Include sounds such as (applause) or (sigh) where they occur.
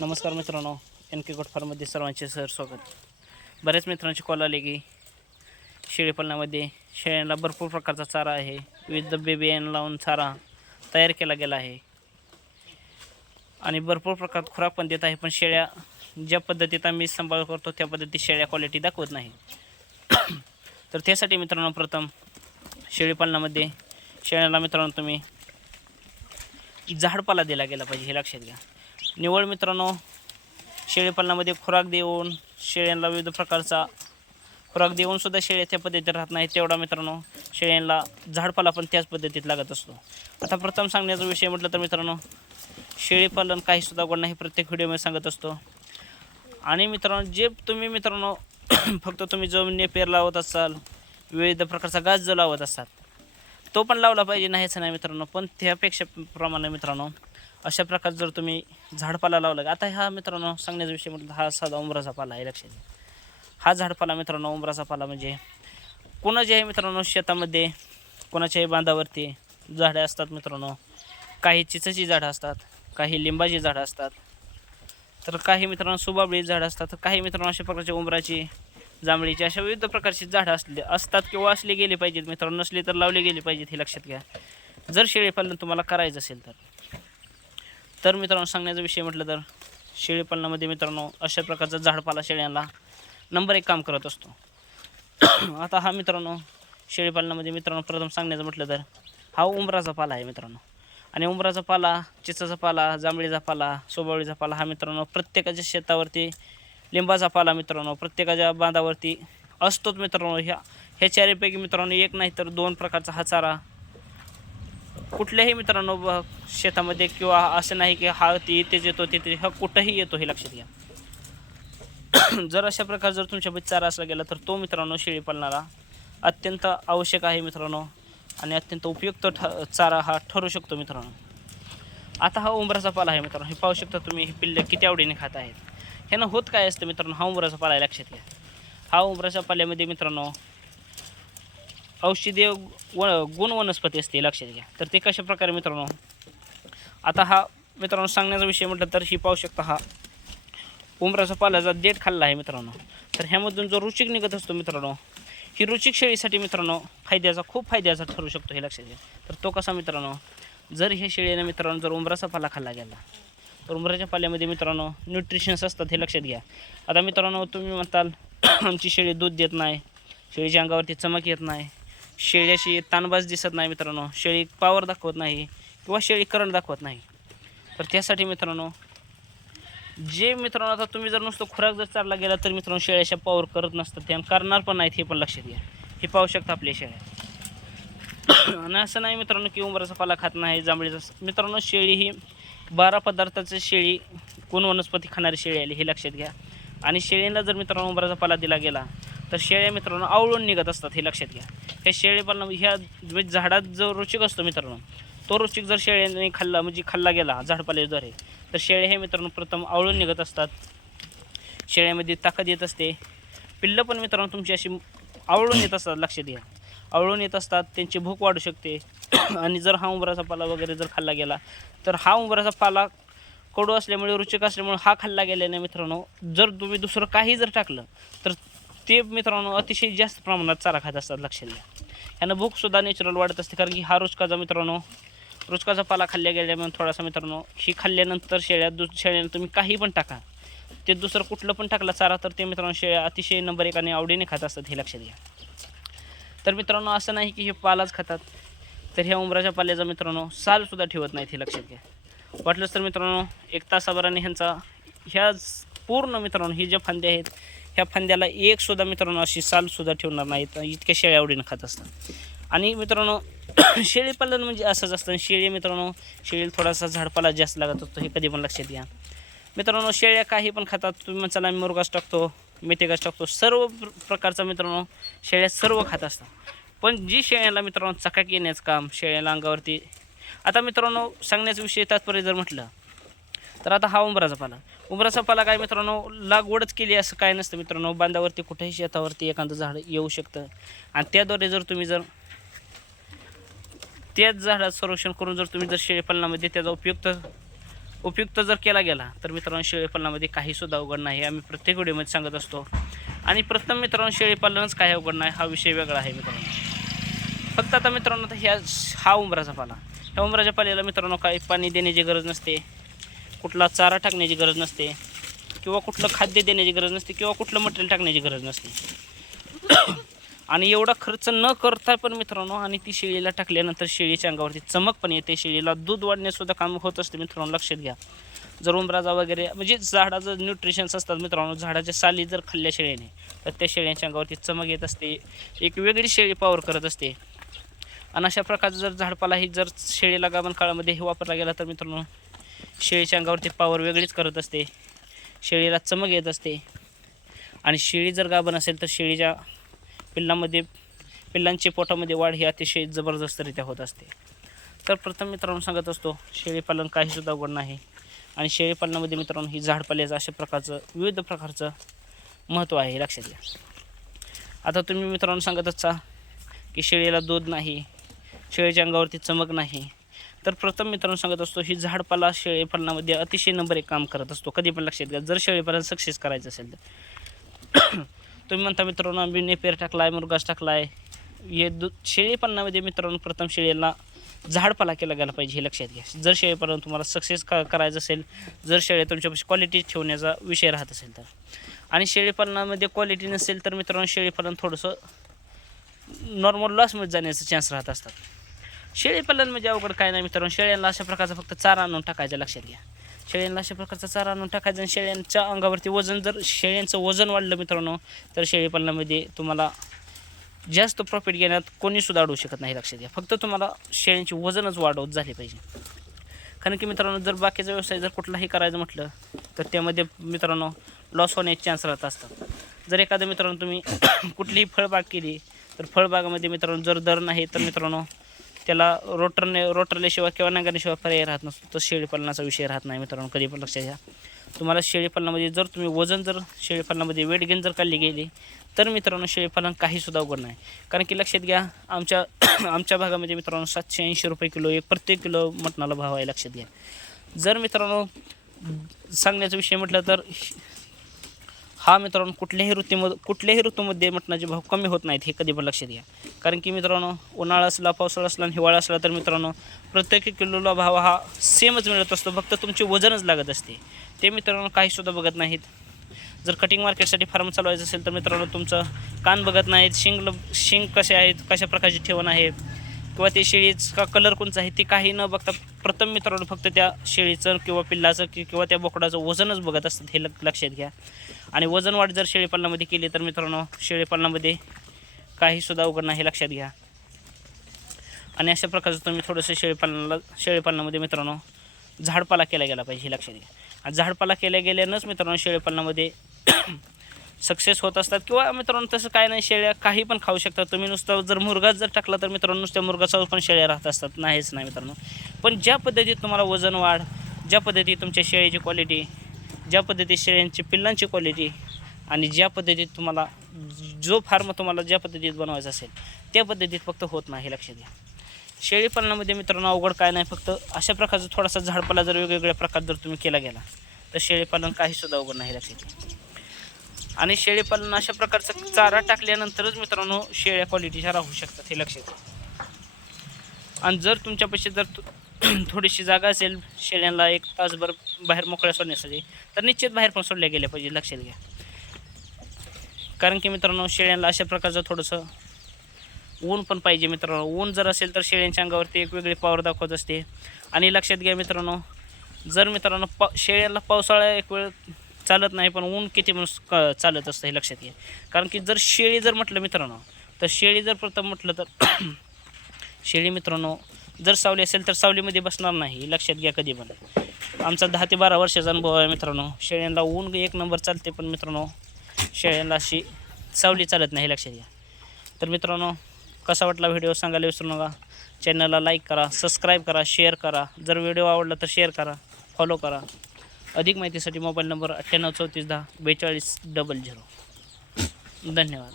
नमस्कार मित्रांनो एन के गोट फार्ममध्ये सर्वांचे सर स्वागत. बऱ्याच मित्रांची कॉल आले की शेळीपालनामध्ये शेळ्यांना भरपूर प्रकारचा चारा आहे. विविध बेबियन लावून चारा तयार केला गेला आहे. आणि भरपूर प्रकार खुराक पण देत आहे पण शेळ्या ज्या पद्धतीत आम्ही सांभाळ करतो त्या पद्धतीत शेळ्या क्वालिटी दाखवत नाही. (coughs) तर त्यासाठी मित्रांनो प्रथम शेळीपालनामध्ये शेळ्याला मित्रांनो तुम्ही झाडपाला दिला गेला पाहिजे हे लक्षात घ्या. निवड मित्रांनो. शेळीपालनामध्ये खुराक देऊन शेळ्यांना विविध प्रकारचा खुराक देऊन सुद्धा शेळ्या त्या पद्धतीत राहत नाही तेवढा मित्रांनो. शेळ्यांना झाडपाला पण त्याच पद्धतीत लागत असतो. आता प्रथम सांगण्याचा विषय म्हटलं तर मित्रांनो शेळीपालन काहीसुद्धा गुण नाही प्रत्येक व्हिडिओमध्ये सांगत असतो. आणि मित्रांनो जे तुम्ही मित्रांनो (clears throat) फक्त तुम्ही जमिनी पेर लावत असाल विविध प्रकारचा गाज जो लावत असाल तो पण लावला पाहिजे नाहीच नाही मित्रांनो. पण त्यापेक्षा प्रमाणे मित्रांनो अशा प्रकारे जर तुम्ही झाडपाला लावला आता हा मित्रांनो सांगण्याचा विषय म्हटलं हा साधा उमराचा पाला आहे लक्षात घ्या. हा झाडपाला मित्रांनो उमराचा पाला म्हणजे कोणाच्याही मित्रांनो शेतामध्ये कोणाच्याही बांधावरती झाडे असतात मित्रांनो काही चिचची झाडं असतात काही लिंबाची झाडं असतात तर काही मित्रांनो सुबाबळी झाडं असतात तर काही मित्रांनो अशा प्रकारची उमराची जांभळीची अशा विविध प्रकारची झाडं असले असतात किंवा असले गेले पाहिजेत मित्रांनो नसली तर लावले गेले पाहिजेत हे लक्षात घ्या जर शेळीपालन तुम्हाला करायचं असेल तर तर मित्रांनो सांगण्याचा विषय म्हटलं तर शेळीपालनामध्ये मित्रांनो अशा प्रकारचा झाडपाला शेळ्यांना नंबर एक काम करत असतो. (clears throat) आता हा मित्रांनो शेळीपालनामध्ये मित्रांनो प्रथम सांगण्याचं म्हटलं तर हा उंबराचा पाला आहे मित्रांनो. आणि उंबराचा पाला चिचाचा पाला जांभळीचा पाला सोबावळीचा पाला हा मित्रांनो प्रत्येकाच्या शेतावरती लिंबाचा पाला मित्रांनो प्रत्येकाच्या बांधावरती असतोच मित्रांनो. ह्या ह्या चारीपैकी मित्रांनो एक नाही तर दोन प्रकारचा हा चारा कुठल्याही मित्रांनो शेतामध्ये किंवा असं नाही की हा ती इथेच येतो तिथे हा कुठंही येतो हे लक्षात घ्या. (clears throat) जर अशा प्रकारे जर तुमच्या चारा असला गेला तर तो मित्रांनो शेळी पालनाला अत्यंत आवश्यक आहे मित्रांनो आणि अत्यंत उपयुक्त ठ चारा हा ठरू शकतो मित्रांनो. आता हा उंबराचा पाला आहे मित्रांनो. हे पाहू शकता तुम्ही हे पिल्ले किती आवडीने खात आहेत. ह्यानं होत काय असतं मित्रांनो? हा उंबराचा पाला आहे लक्षात घ्या. हा उंबराच्या पाल्यामध्ये मित्रांनो औषधीय व गुण वनस्पती असते लक्षात घ्या. तर ते कशा प्रकारे मित्रांनो? आता हा मित्रांनो सांगण्याचा विषय म्हटलं तर ही पाहू शकता हा उमराचा पाल्याचा देठ खाल्ला आहे मित्रांनो. तर ह्यामधून जो रुचिक निघत असतो मित्रांनो ही रुचिक शेळीसाठी मित्रांनो फायद्याचा खूप फायद्याचा ठरू शकतो हे लक्षात घ्या. तर तो कसा मित्रांनो जर ह्या शेळीने मित्रांनो जर उमराचा पाला खाल्ला गेला तर उमराच्या पाल्यामध्ये मित्रांनो न्यूट्रिशन्स असतात हे लक्षात घ्या. आता मित्रांनो तुम्ही म्हणताल (clears throat) आमची शेळी दूध देत नाही शेळीच्या अंगावरती चमक येत नाही शेळ्याशी तानबाज दिसत नाही मित्रांनो. शेळी पावर दाखवत नाही किंवा शेळी करंट दाखवत नाही. तर त्यासाठी मित्रांनो जे मित्रांनो आता तुम्ही जर नुसतं खुराक जर चालला गेला तर मित्रांनो शेळ्याच्या पावर करत नसतात. ते करणार पण नाहीत हे पण लक्षात घ्या. हे पाहू शकता आपल्या शेळ्या. (coughs) आणि असं नाही मित्रांनो की उंबराचा पाला खात नाही जांभळीचा मित्रांनो शेळी ही बारा पदार्थाची शेळी कोण वनस्पती खाणारी शेळी आली हे लक्षात घ्या. आणि शेळीला जर मित्रांनो उंबराचा पाला दिला गेला तर शेळ्या मित्रांनो आवळून निघत असतात हे लक्षात घ्या. हे शेळी पालन ह्या म्हणजे झाडात जो रुचिक असतो मित्रांनो तो रुचिक जर शेळ्याने खाल्ला म्हणजे खाल्ला गेला झाडपाल्याद्वारे तर शेळे हे मित्रांनो प्रथम आवळून निघत असतात. शेळ्यामध्ये ताकद येत असते. पिल्लं पण मित्रांनो तुमची अशी आवळून येत असतात लक्षात घ्या. आवळून येत असतात त्यांची भूक वाढू शकते. (clears throat) आणि जर हा उंबराचा पाला वगैरे जर खाल्ला गेला तर हा उंबराचा पाला कडू असल्यामुळे रुचिक असल्यामुळे हा खाल्ला गेल्याने मित्रांनो जर तुम्ही दुसरं काही जर टाकलं तर ते मित्रांनो अतिशय जास्त प्रमाणात चारा खात असतात लक्षात घ्या. ह्यानं भूकसुद्धा नॅचरल वाढत असते कारण की हा रुचकाचा मित्रांनो रुचकाचा पाला खाल्ल्या गेल्यामुळे थोडासा मित्रांनो ही खाल्ल्यानंतर शेळ्या दु शेळ्यानं तुम्ही काही पण टाका. ते दुसरं कुठलं पण टाकला चारा तर ते मित्रांनो शेळ्या अतिशय नंबर एक आणि आवडीने खात असतात हे लक्षात घ्या. तर मित्रांनो असं नाही की हे पालाच खातात तर ह्या उमराच्या पाल्याचा मित्रांनो सालसुद्धा ठेवत नाहीत हे लक्षात घ्या. वाटलंच तर मित्रांनो एक तासाभराने ह्यांचा ह्याच पूर्ण मित्रांनो हे ज्या फांद्या आहेत ह्या फांद्याला एकसुद्धा मित्रांनो अशी सालसुद्धा ठेवणार नाहीत. इतक्या शेळ्या आवडीनं खात असतात. आणि मित्रांनो (coughs) शेळी पालन म्हणजे असंच असतं. शेळी मित्रांनो शेळीला थोडासा झाडपाला जास्त लागत असतो हे कधी पण लक्षात घ्या. मित्रांनो शेळ्या काही पण खातात तुम्ही म्हणसाल आम्ही मुरगास टाकतो मेथीगास टाकतो. सर्व प्र- प्रकारचा मित्रांनो शेळ्या सर्व खात असतात. पण जी शेळ्याला मित्रांनो चकाक येण्याचं काम शेळ्याला अंगावरती आता मित्रांनो सांगण्याचा विषय तात्पर्य जर म्हटलं तर आता हा उंबराचा पाला. उंबराचा पाला काय मित्रांनो लागवडच केली असं काय नसतं मित्रांनो. बांधावरती कुठेही शेतावरती एखादं झाड येऊ शकतं. आणि त्याद्वारे जर तुम्ही जर त्याच झाडात संरक्षण करून जर तुम्ही जर शेळीपालनामध्ये त्याचा उपयुक्त उपयुक्त जर केला गेला तर मित्रांनो शेळीपालनामध्ये काहीसुद्धा अवघड नाही. आम्ही प्रत्येक व्हिडिओमध्ये सांगत असतो. आणि प्रथम मित्रांनो शेळीपालनच काय अवघड नाही हा विषय वेगळा आहे मित्रांनो. फक्त आता मित्रांनो ह्या हा उंबराचा पाला. ह्या उंबराच्या पाल्याला मित्रांनो काही पाणी देण्याची गरज नसते. कुठला चारा टाकण्याची गरज नसते किंवा कुठलं खाद्य देण्याची गरज नसते किंवा कुठलं मटेरियल टाकण्याची गरज नसते. (coughs) आणि एवढा खर्च न करता पण मित्रांनो आणि ती शेळीला टाकल्यानंतर शेळीच्या अंगावरती चमक पण येते. शेळीला दूध वाढण्यासुद्धा काम होत असते मित्रांनो लक्षात घ्या. जर उमराजा वगैरे म्हणजे झाडाचं न्यूट्रिशन्स असतात मित्रांनो झाडाच्या साली जर खाल्ल्या शेळीने तर त्या शेळ्यांच्या अंगावरती चमक येत असते. एक वेगळी शेळी पावर करत असते. आणि अशा प्रकारचं जर झाडपालाही जर शेळीला गाभण काळामध्ये हे वापरला गेला तर मित्रांनो शेळीच्या अंगावरती पावर वेगळीच करत असते. शेळीला चमक येत असते. आणि शेळी जर गाभण असेल तर शेळीच्या पिल्लांमध्ये पिल्लांची पोटामध्ये वाढ ही अतिशय जबरदस्तरित्या होत असते. तर प्रथम मित्रांनो सांगत असतो शेळीपालन काहीसुद्धा अवघड नाही. आणि शेळीपालनामध्ये मित्रांनो ही झाडपाल्याचं अशा प्रकारचं विविध प्रकारचं महत्त्व आहे लक्षात घ्या. आता तुम्ही मित्रांनो सांगत असता की शेळीला दूध नाही शेळीच्या अंगावरती चमक नाही. तर प्रथम मित्रांनो सांगत असतो ही झाडपाला शेळीपालनामध्ये अतिशय नंबर एक काम करत असतो. कधी पण लक्षात घ्या जर शेळीपालन सक्सेस करायचं असेल तर. (coughs) तुम्ही म्हणता मित्रांनो आम्ही नेपेर टाकलाय मुरगास टाकलाय. हे दु शेळीपालनामध्ये मित्रांनो प्रथम शेळीला झाडपाला केला गेला पाहिजे हे लक्षात घ्या. जर शेळीपालन तुम्हाला सक्सेस का करायचं असेल जर शेळी तुमच्यापाशी क्वालिटी ठेवण्याचा विषय राहत असेल तर. आणि शेळीपालनामध्ये क्वालिटी नसेल तर मित्रांनो शेळीपालन थोडंसं नॉर्मल लॉसमध्ये जाण्याचे चान्स राहत असतात. शेळीपालन म्हणजे अवघड काय नाही मित्रांनो. शेळ्यांना अशा प्रकारचा फक्त चारा आणून टाकायचा लक्षात घ्या. शेळ्यांना अशा प्रकारचा चारा आणून टाकायचा आणि शेळ्यांच्या अंगावरती वजन जर शेळ्यांचं वजन वाढलं मित्रांनो तर शेळीपालनामध्ये तुम्हाला जास्त प्रॉफिट घेण्यात कोणीसुद्धा अडवू शकत नाही लक्षात घ्या. फक्त तुम्हाला शेळ्यांची वजनच वाढवत झाली पाहिजे. कारण की मित्रांनो जर बाकीचा व्यवसाय जर कुठलाही करायचं म्हटलं तर त्यामध्ये मित्रांनो लॉस होण्याचे चान्स राहत असतात. जर एखादं मित्रांनो तुम्ही (coughs) कुठलीही फळबाग केली तर फळबागामध्ये मित्रांनो जर दर नाही तर मित्रांनो त्याला रोटरने रोटरल्याशिवाय किंवा नांगरल्याशिवाय पर्याय राहत नसतो. तर शेळीपालनाचा विषय राहत नाही मित्रांनो कधी पण लक्षात घ्या. तुम्हाला शेळीपालनामध्ये जर तुम्ही वजन जर शेळीपालनामध्ये वेट गेन जर काढली गेली तर मित्रांनो शेळीपालन काहीसुद्धा अवघड नाही. कारण की लक्षात घ्या आमच्या (coughs) आमच्या भागामध्ये मित्रांनो सातशे ऐंशी रुपये किलो एक प्रत्येक किलो मटणाला भाव आहे लक्षात घ्या. जर मित्रांनो सांगण्याचा विषय म्हटलं तर हा मित्रांनो कुठल्याही ऋतूमध्ये कुठल्याही ऋतूमध्ये मटणाचे भाव कमी होत नाहीत हे कधी पण लक्षात घ्या. कारण की मित्रांनो उन्हाळा असला पावसाळा असला आणि हिवाळा असला तर मित्रांनो प्रत्येक किलोला भाव हा सेमच मिळत असतो फक्त तुमचे वजनच लागत असते. ते मित्रांनो काहीसुद्धा बघत नाहीत. जर कटिंग मार्केटसाठी फार्म चालवायचं असेल तर मित्रांनो तुमचं कान बघत नाहीत शिंग शिंग कसे आहेत कशा प्रकारची ठेवण आहे किंवा ते शेळीचा कलर कोणचा आहे ते काही न बघता प्रथम मित्रांनो फक्त त्या शेळीचं किंवा पिल्लाचं कि किंवा त्या बोकडाचं वजनच बघत असतात हे लक्षात घ्या. आणि वजन वाढ जर शेळीपालनामध्ये केली तर मित्रांनो शेळीपालनामध्ये काहीसुद्धा अवघड नाही हे लक्षात घ्या. आणि अशा प्रकारचं तुम्ही थोडंसं शेळीपालनाला शेळीपालनामध्ये मित्रांनो झाडपाला केला गेला पाहिजे हे लक्षात घ्या. आणि झाडपाला केल्या गेल्यानंच मित्रांनो शेळीपालनामध्ये सक्सेस होत असतात. किंवा मित्रांनो तसं काय नाही शेळ्या काही पण खाऊ शकतात तुम्ही नुसतं जर मुरगाच जर टाकला तर मित्रांनो नुसत्या मुरगाचा पण शेळ्या राहत असतात. नाहीच नाही मित्रांनो. पण ज्या पद्धतीत तुम्हाला वजन वाढ ज्या पद्धतीत तुमच्या शेळीची क्वालिटी ज्या पद्धतीत शेळ्यांची पिल्लांची क्वालिटी आणि ज्या पद्धतीत तुम्हाला जो फार्म तुम्हाला ज्या पद्धतीत बनवायचा असेल त्या पद्धतीत फक्त होत नाही लक्ष द्या. शेळी शेळीपालनामध्ये मित्रांनो अवघड काय नाही फक्त अशा प्रकारचा थोडासा झाडपाला जर वेगवेगळ्या प्रकार जर तुम्ही केला गेला तर शेळीपालन काहीसुद्धा अवघड नाही लक्षात घ्या आणि शेळीपालन अशा प्रकारचा चारा टाकल्यानंतरच मित्रांनो शेळ्या क्वालिटीच्या राहू शकतात हे लक्षात घ्या. आणि जर तुमच्यापाशी जर (clears throat) थोडीशी जागा असेल शेळ्यांना एक तासभर बाहेर मोकळ्या सोडण्यासाठी तर निश्चित बाहेर पण सोडल्या गेल्या पाहिजे लक्षात घ्या. कारण की मित्रांनो शेळ्यांना अशा प्रकारचं थोडंसं ऊन पण पाहिजे मित्रांनो. ऊन जर असेल तर शेळ्यांच्या अंगावरती एक वेगळी पावर दाखवत असते. आणि लक्षात घ्या मित्रांनो जर मित्रांनो पा शेळ्यांना पावसाळा एक वेळ चालत नाही पण ऊन किती पण क- चालत असतं हे लक्षात घ्या. कारण की जर शेळी जर म्हटलं मित्रांनो तर शेळी जर प्रथम म्हटलं तर (clears throat) शेळी मित्रांनो जर सावली असेल तर सावलीमध्ये बसणार नाही लक्षात घ्या कधी पण. आमचा दहा ते बारा वर्षाचा अनुभव आहे मित्रांनो शेळ्यांना ऊन एक नंबर चालते पण मित्रांनो शेळ्यांना अशी सावली चालत नाही हे लक्षात घ्या. तर मित्रांनो कसा वाटला व्हिडिओ सांगायला विसरू नका. चॅनलला लाईक करा सबस्क्राईब करा शेअर करा. जर व्हिडिओ आवडला तर शेअर करा फॉलो करा. अधिक माहितीसाठी मोबाईल नंबर अठ्ठ्याण्णव चौतीस दहा बेचाळीस डबल झिरो. धन्यवाद.